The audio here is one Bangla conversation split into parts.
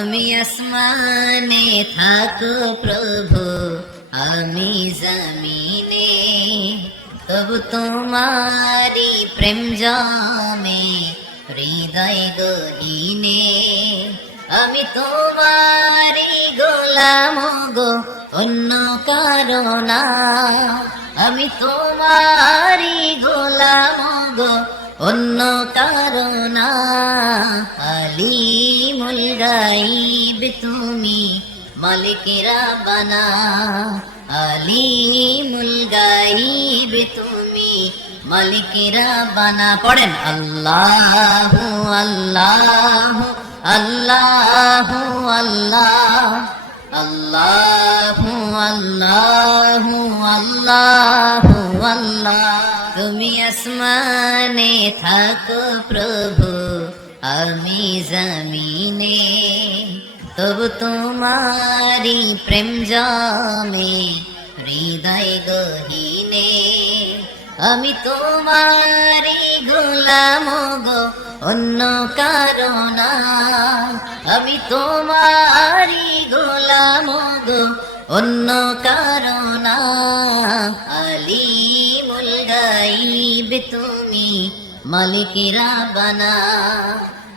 তুমি আসমানে থাকো প্রভু, আমি জমিনে। তবু তোমারি প্রেম জমে, হৃদয় গহীনে। আমি তোমারি গোলাম গো, অন্য কারণা আমি তোমারি গোলাম গো, অন্য কারণা আলিমুল গাইব তুমি মালিকেরা বানা। আলিমুল গাইব তুমি মালিকেরা বানা। পড়েন, আল্লাহ আল্লাহ আল্লাহ আল্লাহ। আল্লাহ আল্লাহ আল্লাহ আল্লাহ। তুমি আসমানে থাকো প্রভু। আমি জমিনে তবু তোমারি প্রেম জমে হৃদয় গহীনে আমি তোমারি গোলাম গো অন্য কারণা আমি তোমারি গোলাম গো অন্য কারণা আলিমুল গাইব তুমি মালিকেরা বানা।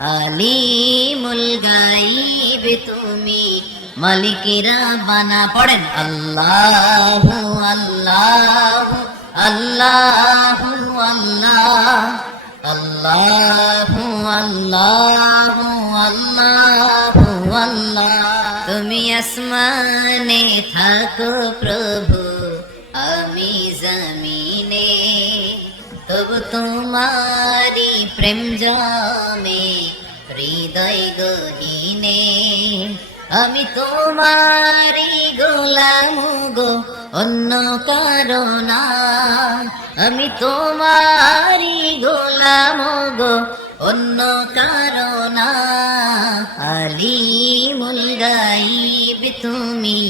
আলিমুল গাইব তুমি। মালিকেরা বানা। পড়েন, আল্লাহ আল্লাহ আল্লাহ আল্লাহ আল্লাহ আল্লাহ আল্লাহ আল্লাহ। তুমি আসমানে থাকো প্রভু, আমি তোমারি প্রেম জমে হৃদয় গহীনে আমি তোমারি গোলাম গো অন্য কারণা আমি তোমারি গোলাম গো অন্য কারণা আলিমুল গাইব তুমি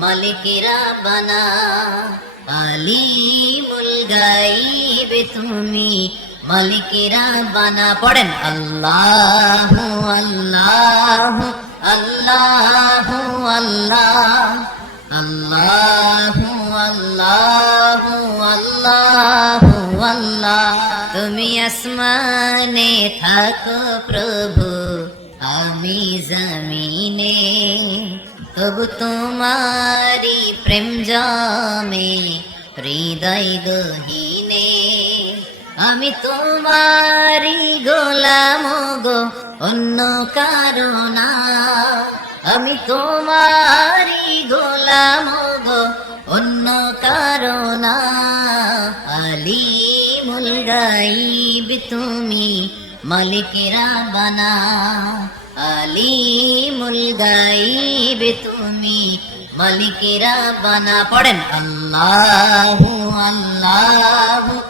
মালিকেরা বানা আলিমুল গাইব তুমি? মালিকেরা বানা পড়েন আল্লাহ আল্লাহ আল্লাহ আল্লাহ আল্লাহ আল্লাহ আল্লাহ। আল্লাহ তুমি আসমানে থাকো প্রভু, আমি জমিনে। তবু তোমারি প্রেম জমে, হৃদয় গহীনে আমি তোমারি গোলাম গো, অন্য কারণা আমি তোমারি গোলাম গো, অন্য কারণা আলিমুল গাইব তুমি মালিকেরা বানা। আলিমুল গাইব তুমি মালিকেরা বানা। পড়েন আল্লাহ আল্লাহ।